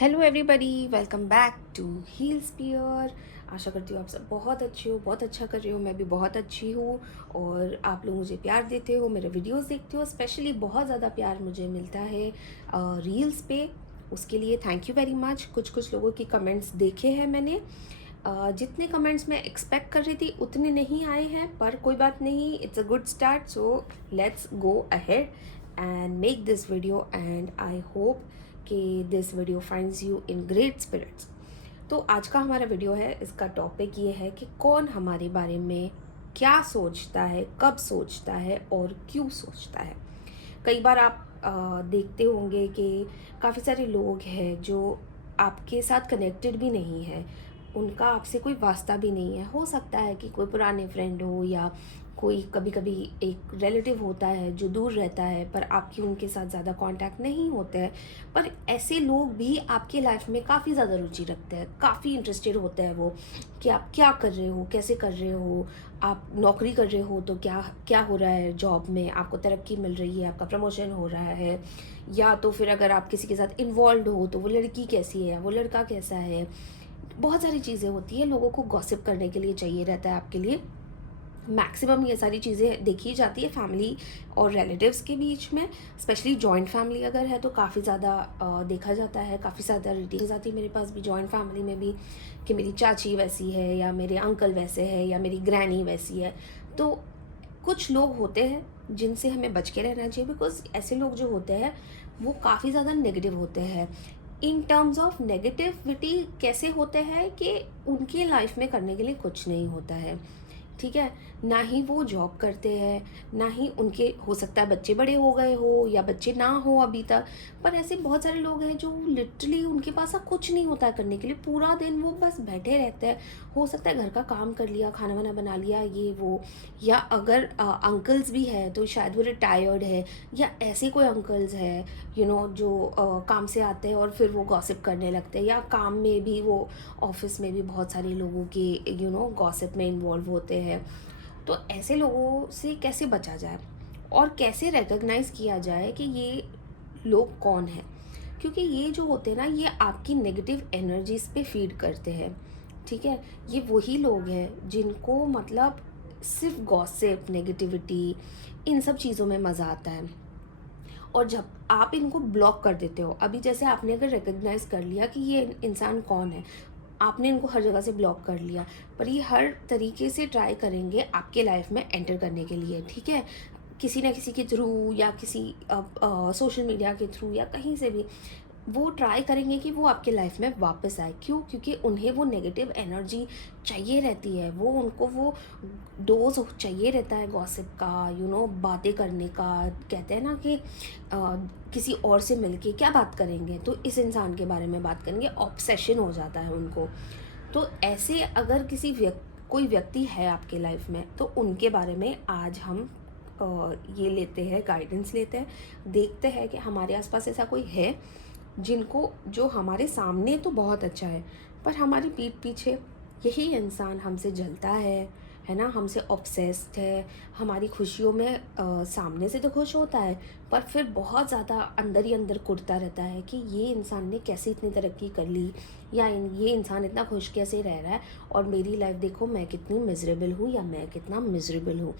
Hello everybody, welcome back to heal spear. आशा करती हूँ आप सब बहुत अच्छे हो, बहुत अच्छा कर रहे हो। मैं भी बहुत अच्छी हूँ और आप लोग मुझे प्यार देते हो, मेरे वीडियोस देखते हो। स्पेशली बहुत ज़्यादा प्यार मुझे मिलता है रील्स पे। उसके लिए थैंक यू वेरी मच। कुछ कुछ लोगों की कमेंट्स देखे हैं मैंने। जितने कमेंट्स मैं एक्सपेक्ट कर रही थी उतने नहीं आए हैं, पर कोई बात नहीं, it's a good start. So let's go ahead and make this video and I hope कि this video finds you in great spirits. तो आज का हमारा वीडियो है, इसका टॉपिक ये है कि कौन हमारे बारे में क्या सोचता है, कब सोचता है और क्यों सोचता है। कई बार आप देखते होंगे कि काफ़ी सारे लोग हैं जो आपके साथ कनेक्टेड भी नहीं है, उनका आपसे कोई वास्ता भी नहीं है। हो सकता है कि कोई पुराने फ्रेंड हो या कोई कभी कभी एक रिलेटिव होता है जो दूर रहता है, पर आपकी उनके साथ ज़्यादा कांटेक्ट नहीं होता है। पर ऐसे लोग भी आपके लाइफ में काफ़ी ज़्यादा रुचि रखते हैं, काफ़ी इंटरेस्टेड होते हैं वो कि आप क्या कर रहे हो, कैसे कर रहे हो। आप नौकरी कर रहे हो तो क्या क्या हो रहा है जॉब में, आपको तरक्की मिल रही है, आपका प्रमोशन हो रहा है। या तो फिर अगर आप किसी के साथ इन्वॉल्व हो तो वो लड़की कैसी है, वो लड़का कैसा है। बहुत सारी चीज़ें होती है, लोगों को गॉसिप करने के लिए चाहिए रहता है आपके लिए। मैक्सिमम ये सारी चीज़ें देखी जाती है फैमिली और रिलेटिव्स के बीच में। स्पेशली जॉइंट फैमिली अगर है तो काफ़ी ज़्यादा देखा जाता है, काफ़ी ज़्यादा रीडिंग्स आती है मेरे पास भी जॉइंट फैमिली में भी, कि मेरी चाची वैसी है या मेरे अंकल वैसे है या मेरी ग्रैनी वैसी है। तो कुछ लोग होते हैं जिनसे हमें बच के रहना चाहिए, बिकॉज ऐसे लोग जो होते हैं वो काफ़ी ज़्यादा नेगेटिव होते हैं। इन टर्म्स ऑफ नेगेटिविटी कैसे होते हैं कि उनकी लाइफ में करने के लिए कुछ नहीं होता है, ठीक है। ना ही वो जॉब करते हैं, ना ही उनके, हो सकता है बच्चे बड़े हो गए हो या बच्चे ना हो अभी तक। पर ऐसे बहुत सारे लोग हैं जो लिटरली उनके पास कुछ नहीं होता है करने के लिए, पूरा दिन वो बस बैठे रहते हैं। हो सकता है घर का काम कर लिया, खाना वाना बना लिया, ये वो। या अगर अंकल्स भी है तो शायद वो रिटायर्ड है, या ऐसे कोई अंकल्स है जो काम से आते हैं और फिर वो गॉसिप करने लगते हैं। या काम में भी वो, ऑफिस में भी बहुत सारे लोगों के गॉसिप में इन्वॉल्व होते हैं। तो ऐसे लोगों से कैसे बचा जाए और कैसे रिकग्नाइज किया जाए कि ये लोग कौन है। क्योंकि ये जो होते हैं ना, ये आपकी नेगेटिव एनर्जीज पे फीड करते हैं, ठीक है। ये वही लोग हैं जिनको मतलब सिर्फ गॉसिप, नेगेटिविटी, इन सब चीज़ों में मज़ा आता है। और जब आप इनको ब्लॉक कर देते हो, अभी जैसे आपने अगर रिकग्नाइज कर लिया कि ये इंसान कौन है, आपने इनको हर जगह से ब्लॉक कर लिया, पर ये हर तरीके से ट्राई करेंगे आपके लाइफ में एंटर करने के लिए, ठीक है। किसी ना किसी के थ्रू या किसी सोशल मीडिया के थ्रू या कहीं से भी वो ट्राई करेंगे कि वो आपके लाइफ में वापस आए। क्यों? क्योंकि उन्हें वो नेगेटिव एनर्जी चाहिए रहती है, वो उनको वो डोज चाहिए रहता है गॉसिप का, बातें करने का। कहते हैं ना कि किसी और से मिलके क्या बात करेंगे, तो इस इंसान के बारे में बात करेंगे, ऑब्सेशन हो जाता है उनको। तो ऐसे अगर कोई व्यक्ति है आपके लाइफ में, तो उनके बारे में आज हम ये लेते हैं, गाइडेंस लेते हैं, देखते हैं कि हमारे आसपास ऐसा कोई है जिनको, जो हमारे सामने तो बहुत अच्छा है, पर हमारी पीठ पीछे यही इंसान हमसे जलता है ना, हमसे ऑब्सेस्ड है। हमारी खुशियों में सामने से तो खुश होता है, पर फिर बहुत ज़्यादा अंदर ही अंदर कुढ़ता रहता है कि ये इंसान ने कैसे इतनी तरक्की कर ली, या ये इंसान इतना खुश कैसे रह रहा है, और मेरी लाइफ देखो, मैं कितनी मिजरेबल हूँ या मैं कितना मिजरेबल हूँ।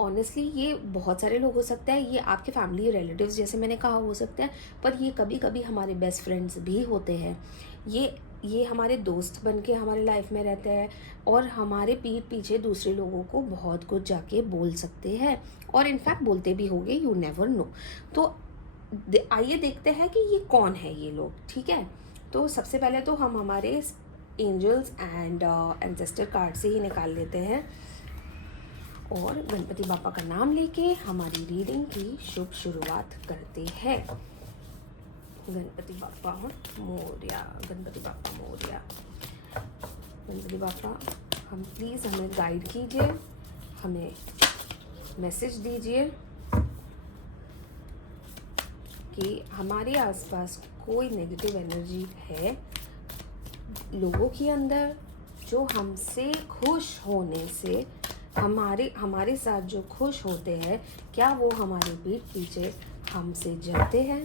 ऑनेस्टली ये बहुत सारे लोग हो सकते हैं, ये आपके फैमिली रिलेटिव्स जैसे मैंने कहा हो सकते हैं, पर ये कभी कभी हमारे बेस्ट फ्रेंड्स भी होते हैं। ये हमारे दोस्त बन के हमारे लाइफ में रहते हैं और हमारे पीठ पीछे दूसरे लोगों को बहुत कुछ जाके बोल सकते हैं, और इनफैक्ट बोलते भी होंगे, यू नेवर नो। तो आइए देखते हैं कि ये कौन है ये लोग, ठीक है। तो सबसे पहले तो हम हमारे एंजल्स एंड एंसेस्टर कार्ड से ही निकाल लेते हैं और गणपति बापा का नाम लेके हमारी रीडिंग की शुभ शुरुआत करते हैं। गणपति बापा मोरया, गणपति बापा मोरया। गणपति बापा, हम प्लीज़ हमें गाइड कीजिए, हमें मैसेज दीजिए कि हमारे आसपास कोई नेगेटिव एनर्जी है लोगों के अंदर, जो हमसे खुश होने से, हमारे साथ जो खुश होते हैं, क्या वो हमारे पीठ पीछे हमसे जलते हैं,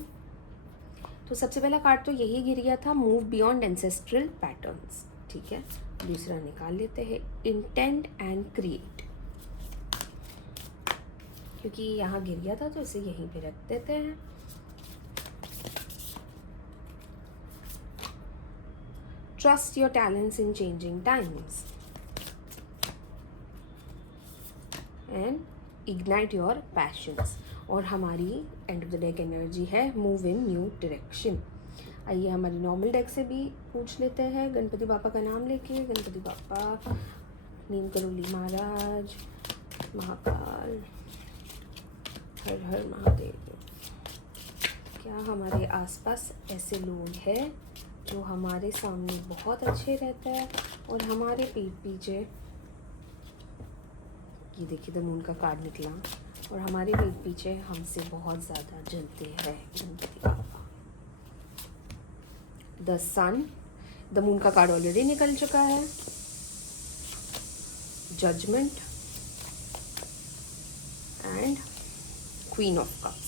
तो सबसे पहला कार्ड तो यही गिर गया था, मूव बियॉन्ड एंसेस्ट्रल पैटर्न्स, ठीक है। दूसरा निकाल लेते हैं, इंटेंट एंड क्रिएट, क्योंकि यहाँ गिर गया था तो इसे यहीं पे रख देते हैं। Trust your talents in changing times and ignite your passions. और हमारी and of the deck energy है मूव इन न्यू डायरेक्शन। आइए हमारी नॉर्मल डेक से भी पूछ लेते हैं, गणपति बापा का नाम लेके। गणपति बापा, नीम करोली महाराज, महाकाल, हर हर महादेव। क्या हमारे आसपास ऐसे लोग हैं जो हमारे सामने बहुत अच्छे रहते हैं और हमारे पीठ पीछे, ये देखिए द मून का कार्ड निकला, और हमारे पीठ पीछे हमसे बहुत ज़्यादा जलते हैं गणपति बाबा। द सन, द मून का कार्ड ऑलरेडी निकल चुका है। Judgement and queen of cups.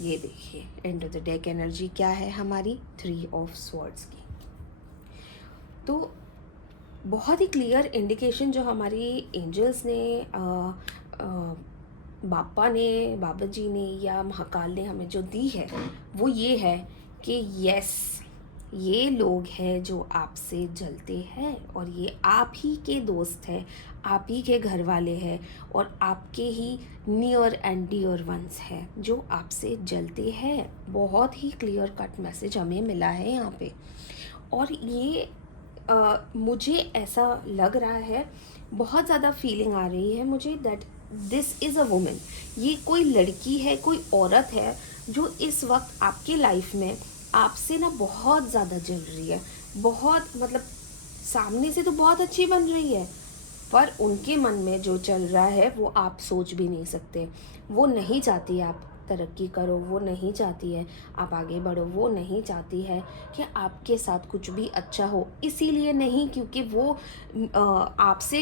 ये देखिए end of the deck energy क्या है हमारी, 3 ऑफ स्वॉर्ड्स की। तो बहुत ही क्लियर इंडिकेशन जो हमारी एंजल्स ने बापा ने, बाबा जी ने या महाकाल ने हमें जो दी है वो ये है कि यस, ये लोग हैं जो आपसे जलते हैं और ये आप ही के दोस्त हैं, आप ही के घर वाले हैं और आपके ही नियर एंड डियर वंस हैं जो आपसे जलते हैं। बहुत ही क्लियर कट मैसेज हमें मिला है यहाँ पे। और ये मुझे ऐसा लग रहा है, बहुत ज़्यादा फीलिंग आ रही है मुझे that this is a women. ये कोई लड़की है, कोई औरत है जो इस वक्त आपके लाइफ में आपसे ना बहुत ज़्यादा जल रही है। बहुत मतलब सामने से तो बहुत अच्छी बन रही है, पर उनके मन में जो चल रहा है वो आप सोच भी नहीं सकते। वो नहीं चाहती आप तरक्की करो, वो नहीं चाहती है आप आगे बढ़ो, वो नहीं चाहती है कि आपके साथ कुछ भी अच्छा हो। इसीलिए नहीं क्योंकि वो आपसे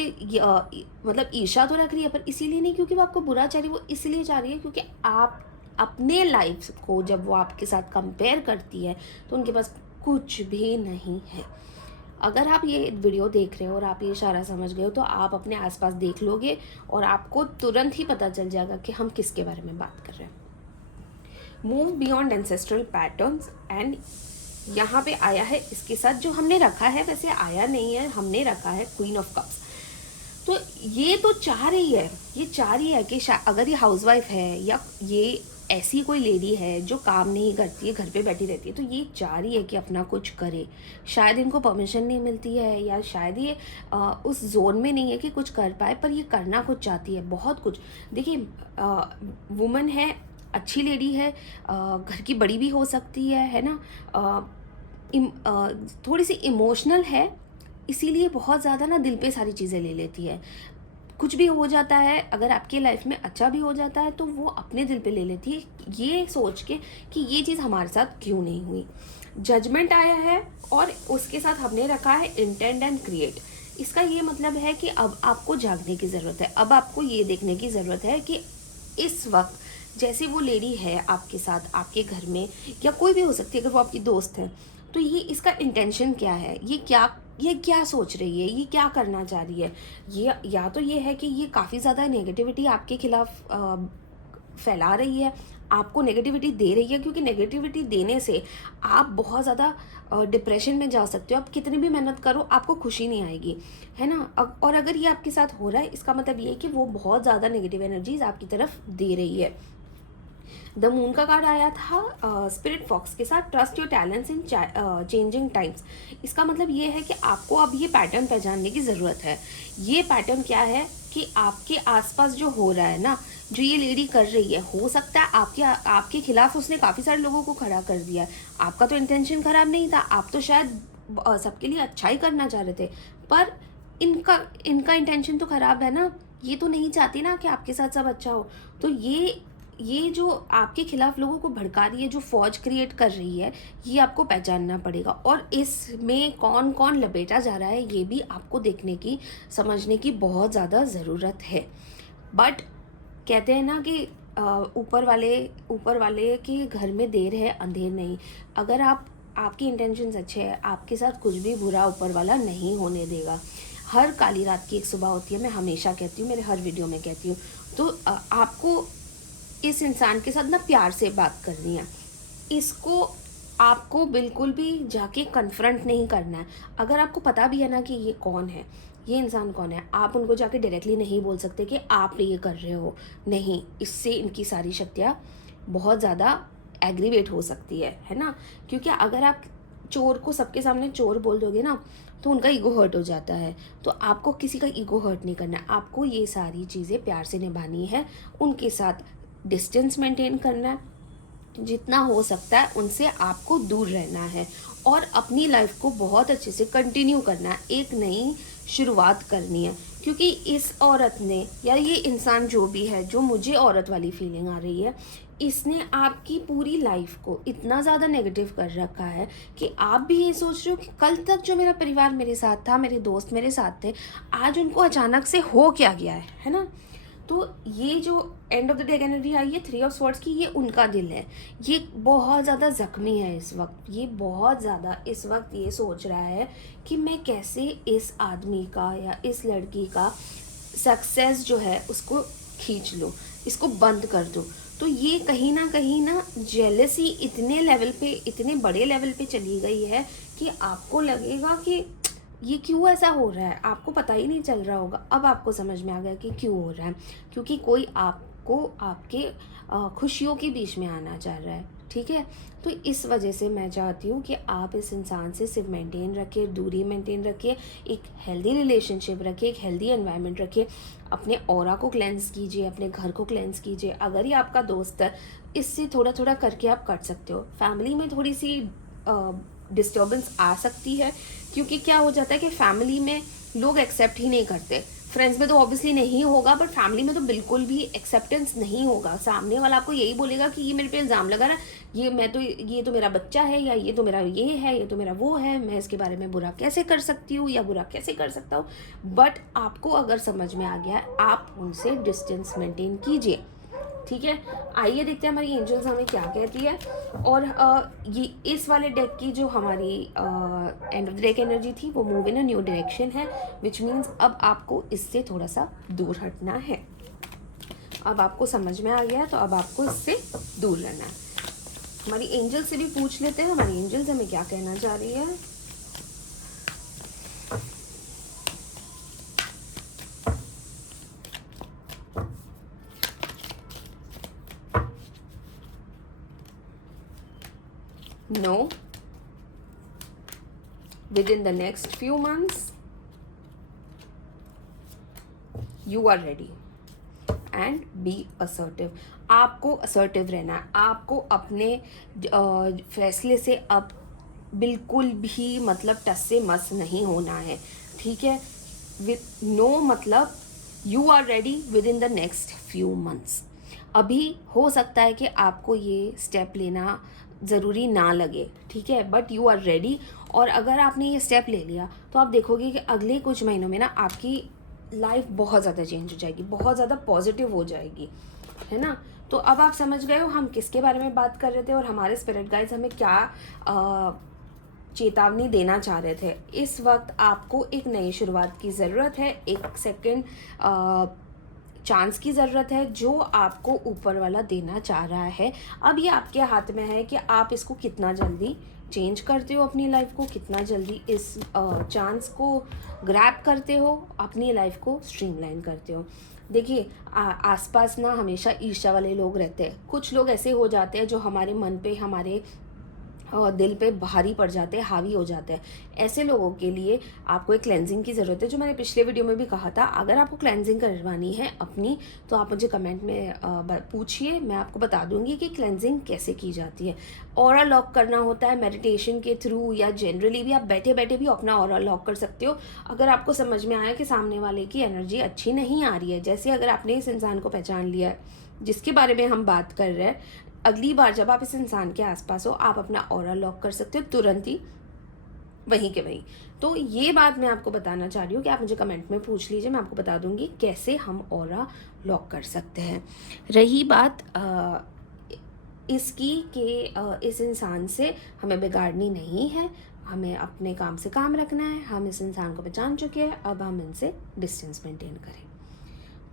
मतलब ईर्ष्या तो रख रही है, पर इसीलिए नहीं क्योंकि वो आपको बुरा चाह रही है, वो इसलिए चाह रही है क्योंकि आप अपने लाइफ को जब वो आपके साथ कंपेयर करती है तो उनके पास कुछ भी नहीं है। अगर आप ये वीडियो देख रहे हो और आप ये इशारा समझ गए हो तो आप अपने आसपास देख लोगे और आपको तुरंत ही पता चल जाएगा कि हम किसके बारे में बात कर रहे हैं। Move beyond ancestral patterns and यहाँ पे आया है इसके साथ जो हमने रखा है, वैसे आया नहीं है, हमने रखा है क्वीन ऑफ कप्स। तो ये तो चाह रही है, ये चाह रही है कि अगर ये हाउसवाइफ है या ये ऐसी कोई लेडी है जो काम नहीं करती है, घर पे बैठी रहती है, तो ये चाह रही है कि अपना कुछ करे। शायद इनको परमिशन नहीं मिलती है या शायद ये उस जोन में नहीं है कि कुछ कर पाए, पर ये करना कुछ चाहती है, बहुत कुछ। देखिए वुमन है, अच्छी लेडी है, घर की बड़ी भी हो सकती है ना, थोड़ी सी इमोशनल है, इसीलिए बहुत ज़्यादा ना दिल पे सारी चीज़ें ले लेती है। कुछ भी हो जाता है, अगर आपके लाइफ में अच्छा भी हो जाता है तो वो अपने दिल पे ले लेती है, ये सोच के कि ये चीज़ हमारे साथ क्यों नहीं हुई। जजमेंट आया है और उसके साथ हमने रखा है इंटेंट एंड क्रिएट। इसका ये मतलब है कि अब आपको जागने की ज़रूरत है, अब आपको ये देखने की ज़रूरत है कि इस वक्त जैसे वो लेडी है आपके साथ, आपके घर में या कोई भी हो सकती है, अगर वो आपकी दोस्त है, तो ये इसका इंटेंशन क्या है, ये क्या सोच रही है, ये क्या करना चाह रही है। ये या तो ये है कि ये काफ़ी ज़्यादा नेगेटिविटी आपके खिलाफ फैला रही है, आपको नेगेटिविटी दे रही है, क्योंकि नेगेटिविटी देने से आप बहुत ज़्यादा डिप्रेशन में जा सकते हो। आप कितनी भी मेहनत करो आपको खुशी नहीं आएगी, है ना। और अगर ये आपके साथ हो रहा है, इसका मतलब ये है कि वो बहुत ज़्यादा नेगेटिव एनर्जीज आपकी तरफ दे रही है। द मून का कार्ड आया था स्पिरिट फॉक्स के साथ, trust your talents in changing times. इसका मतलब ये है कि आपको अब ये पैटर्न पहचानने की ज़रूरत है। ये पैटर्न क्या है कि आपके आसपास जो हो रहा है ना, जो ये लेडी कर रही है, हो सकता है आपके खिलाफ उसने काफ़ी सारे लोगों को खड़ा कर दिया है। आपका तो इंटेंशन ख़राब नहीं था, आप तो शायद सबके लिए अच्छा ही करना चाह रहे थे, पर इनका इंटेंशन तो ख़राब है ना। ये तो नहीं चाहती ना कि आपके साथ सब अच्छा हो। तो ये जो आपके खिलाफ लोगों को भड़का रही है, जो फौज क्रिएट कर रही है, ये आपको पहचानना पड़ेगा। और इसमें कौन कौन लपेटा जा रहा है ये भी आपको देखने की, समझने की बहुत ज़्यादा ज़रूरत है। बट कहते हैं ना कि ऊपर वाले के घर में देर है अंधेर नहीं। अगर आपकी इंटेंशंस अच्छे हैं, आपके साथ कुछ भी बुरा ऊपर वाला नहीं होने देगा। हर काली रात की एक सुबह होती है, मैं हमेशा कहती हूँ, मेरे हर वीडियो में कहती हूँ। तो आपको इस इंसान के साथ ना प्यार से बात करनी है। इसको आपको बिल्कुल भी जाके कन्फ्रंट नहीं करना है। अगर आपको पता भी है ना कि ये कौन है, ये इंसान कौन है, आप उनको जाके डायरेक्टली नहीं बोल सकते कि आप ये कर रहे हो। नहीं, इससे इनकी सारी शक्तियाँ बहुत ज़्यादा एग्रीवेट हो सकती है ना। क्योंकि अगर आप चोर को सबके सामने चोर बोल दोगे ना, तो उनका ईगो हर्ट हो जाता है। तो आपको किसी का ईगो हर्ट नहीं करना है, आपको ये सारी चीज़ें प्यार से निभानी है। उनके साथ डिस्टेंस मेंटेन करना है, जितना हो सकता है उनसे आपको दूर रहना है, और अपनी लाइफ को बहुत अच्छे से कंटिन्यू करना है, एक नई शुरुआत करनी है। क्योंकि इस औरत ने, या ये इंसान जो भी है, जो मुझे औरत वाली फीलिंग आ रही है, इसने आपकी पूरी लाइफ को इतना ज़्यादा नेगेटिव कर रखा है कि आप भी ये सोच रहे हो कि कल तक जो मेरा परिवार मेरे साथ था, मेरे दोस्त मेरे साथ थे, आज उनको अचानक से हो क्या गया है ना। तो ये जो end of the day energy आई है 3 ऑफ स्वॉर्ड्स की, ये उनका दिल है। ये बहुत ज़्यादा ज़ख्मी है इस वक्त, ये बहुत ज़्यादा इस वक्त ये सोच रहा है कि मैं कैसे इस आदमी का या इस लड़की का सक्सेस जो है उसको खींच लूँ, इसको बंद कर दूँ। तो ये कहीं ना जेलसी इतने लेवल पे, इतने बड़े लेवल पे चली गई है कि आपको लगेगा कि ये क्यों ऐसा हो रहा है, आपको पता ही नहीं चल रहा होगा। अब आपको समझ में आ गया कि क्यों हो रहा है, क्योंकि कोई आपको आपके खुशियों के बीच में आना चाह रहा है। ठीक है, तो इस वजह से मैं चाहती हूँ कि आप इस इंसान से सिर्फ मेंटेन रखिए, दूरी मेंटेन रखिए, एक हेल्दी रिलेशनशिप रखिए, एक हेल्दी एनवायरनमेंट रखिए, अपने ऑरा को क्लेंस कीजिए, अपने घर को क्लेंस कीजिए। अगर ये आपका दोस्त है, इससे थोड़ा थोड़ा करके आप कर सकते हो। फैमिली में थोड़ी सी डिस्टर्बेंस आ सकती है, क्योंकि क्या हो जाता है कि फैमिली में लोग एक्सेप्ट ही नहीं करते। फ्रेंड्स में तो ऑब्वियसली नहीं होगा, बट फैमिली में तो बिल्कुल भी एक्सेप्टेंस नहीं होगा। सामने वाला आपको यही बोलेगा कि ये मेरे पे इल्ज़ाम लगा रहा है, ये तो मेरा बच्चा है, या ये तो मेरा ये है, ये तो मेरा वो है, मैं इसके बारे में बुरा कैसे कर सकती हूँ या बुरा कैसे कर सकता हूँ। बट आपको अगर समझ में आ गया, आप उनसे डिस्टेंस मेंटेन कीजिए। ठीक है, आइए देखते हैं हमारी एंजल्स हमें क्या कहती है। और ये इस वाले डेक की जो हमारी and of the deck energy थी, वो move in a new direction है, विच मीन्स अब आपको इससे थोड़ा सा दूर हटना है। अब आपको समझ में आ गया है, तो अब आपको इससे दूर रहना है। हमारी एंजल से भी पूछ लेते हैं, हमारी एंजल्स हमें क्या कहना चाह रही है। No, within the next few months you are ready and be assertive. आपको assertive रहना है, आपको अपने फैसले से अब बिल्कुल भी मतलब टस से मस नहीं होना है। ठीक है, विथ नो मतलब you are ready within the next few months. अभी हो सकता है कि आपको ये स्टेप लेना ज़रूरी ना लगे, ठीक है, बट यू आर रेडी। और अगर आपने ये स्टेप ले लिया, तो आप देखोगे कि अगले कुछ महीनों में ना आपकी लाइफ बहुत ज़्यादा चेंज हो जाएगी, बहुत ज़्यादा पॉजिटिव हो जाएगी, है ना। तो अब आप समझ गए हो हम किसके बारे में बात कर रहे थे, और हमारे स्पिरिट गाइड्स हमें क्या चेतावनी देना चाह रहे थे। इस वक्त आपको एक नई शुरुआत की ज़रूरत है, एक सेकेंड चांस की ज़रूरत है, जो आपको ऊपर वाला देना चाह रहा है। अब ये आपके हाथ में है कि आप इसको कितना जल्दी चेंज करते हो, अपनी लाइफ को कितना जल्दी इस चांस को ग्रैब करते हो, अपनी लाइफ को स्ट्रीमलाइन करते हो। देखिए, आसपास ना हमेशा ईर्ष्या वाले लोग रहते हैं। कुछ लोग ऐसे हो जाते हैं जो हमारे मन पे, हमारे दिल पे भारी पड़ जाते हैं, हावी हो जाते हैं। ऐसे लोगों के लिए आपको एक क्लेंजिंग की ज़रूरत है, जो मैंने पिछले वीडियो में भी कहा था। अगर आपको क्लेंजिंग करवानी है अपनी, तो आप मुझे कमेंट में पूछिए, मैं आपको बता दूंगी कि क्लेंजिंग कैसे की जाती है। ऑरा लॉक करना होता है मेडिटेशन के थ्रू, या जनरली भी आप बैठे बैठे भी अपना ऑरा लॉक कर सकते हो। अगर आपको समझ में आया कि सामने वाले की एनर्जी अच्छी नहीं आ रही है, जैसे अगर आपने इस इंसान को पहचान लिया है जिसके बारे में हम बात कर रहे हैं, अगली बार जब आप इस इंसान के आसपास हो, आप अपना ऑरा लॉक कर सकते हो तुरंत ही। वहीं के वहीं। तो ये बात मैं आपको बताना चाह रही हूँ कि आप मुझे कमेंट में पूछ लीजिए, मैं आपको बता दूँगी कैसे हम ऑरा लॉक कर सकते हैं। रही बात इसकी कि इस इंसान से हमें बिगाड़नी नहीं है, हमें अपने काम से काम रखना है, हम इस इंसान को पहचान चुके हैं, अब हम इनसे डिस्टेंस मेंटेन करें।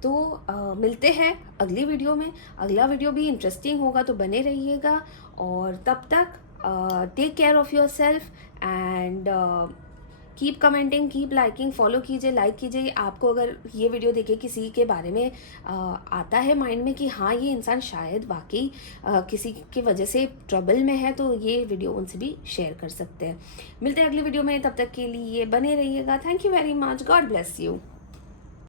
तो मिलते हैं अगली वीडियो में। अगला वीडियो भी इंटरेस्टिंग होगा, तो बने रहिएगा। और तब तक take care of yourself and keep commenting, keep liking, follow कीजिए, लाइक कीजिए। आपको अगर ये वीडियो देखे किसी के बारे में आता है माइंड में कि हाँ ये इंसान शायद वाकई किसी की वजह से ट्रबल में है, तो ये वीडियो उनसे भी शेयर कर सकते हैं। मिलते हैं अगली वीडियो में, तब तक के लिए बने रहिएगा। Thank you very much, God bless you.